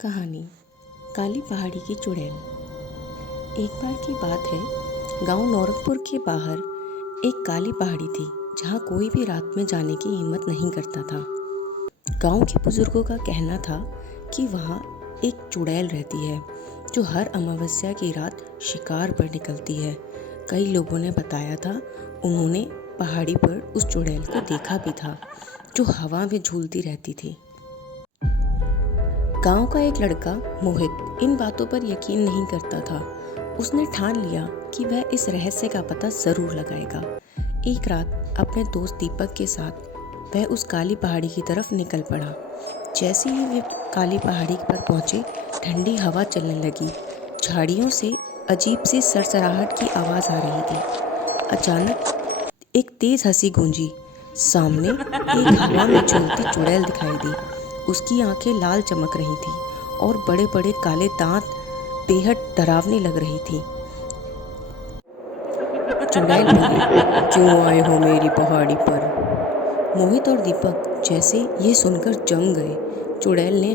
कहानी काली पहाड़ी की चुड़ैल। एक बार की बात है, गांव नौरंगपुर के बाहर एक काली पहाड़ी थी जहां कोई भी रात में जाने की हिम्मत नहीं करता था। गांव के बुजुर्गों का कहना था कि वहां एक चुड़ैल रहती है जो हर अमावस्या की रात शिकार पर निकलती है। कई लोगों ने बताया था उन्होंने पहाड़ी पर उस चुड़ैल को देखा भी था जो हवा में झूलती रहती थी। गांव का एक लड़का मोहित इन बातों पर यकीन नहीं करता था। उसने ठान लिया कि वह इस रहस्य का पता जरूर लगाएगा। एक रात अपने दोस्त दीपक के साथ वह उस काली पहाड़ी की तरफ निकल पड़ा। जैसे ही वे काली पहाड़ी पर पहुंचे, ठंडी हवा चलने लगी। झाड़ियों से अजीब सी सरसराहट की आवाज़ आ रही थी। अचानक एक तेज हंसी गूंजी। सामने एक हवा में झूलती चुड़ैल दिखाई दी। उसकी आंखें लाल चमक रही थी और बड़े बड़े काले दांत बेहद डरावनी लग रही थी। चुड़ैल बोली, क्यों आए हो मेरी पहाड़ी पर? मोहित और दीपक जैसे ये सुनकर जम गए। चुड़ैल ने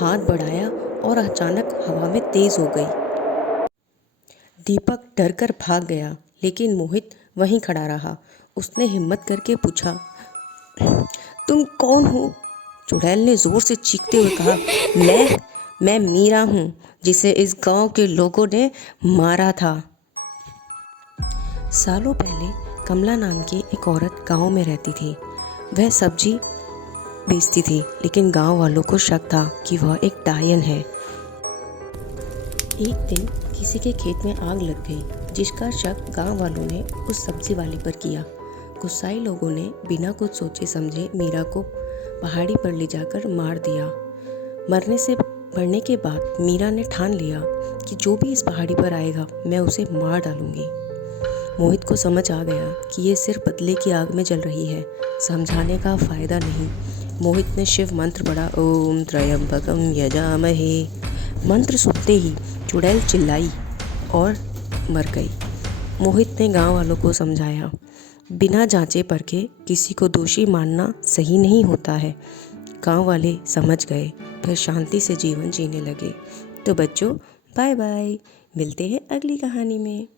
हाथ बढ़ाया और अचानक हवा में तेज हो गई। दीपक डरकर भाग गया, लेकिन मोहित वहीं खड़ा रहा। उसने हिम्मत करके पूछा, तुम कौन हो? चुड़ैल ने जोर से चीखते हुए कहा, मैं मीरा हूँ, जिसे इस गांव के लोगों ने मारा था। सालों पहले कमला नाम की एक औरत गांव में रहती थी। वह सब्जी बेचती थी, लेकिन गांव वालों को शक था कि वह एक डायन है। एक दिन किसी के खेत में आग लग गई, जिसका शक गांव वालों ने उस सब्जी वाले पर किया। गुस्साई लोगों ने बिना कुछ सोचे समझे मीरा को पहाड़ी पर ले जाकर मार दिया। मरने के बाद मीरा ने ठान लिया कि जो भी इस पहाड़ी पर आएगा मैं उसे मार डालूंगी। मोहित को समझ आ गया कि ये सिर्फ बदले की आग में जल रही है, समझाने का फायदा नहीं। मोहित ने शिव मंत्र पढ़ा, ओम त्र्यंबकम यजामहे। मंत्र सुनते ही चुड़ैल चिल्लाई और मर गई। मोहित ने गांव वालों को समझाया, बिना जांचे परखे किसी को दोषी मानना सही नहीं होता है। गांव वाले समझ गए, फिर शांति से जीवन जीने लगे। तो बच्चों, बाय बाय, मिलते हैं अगली कहानी में।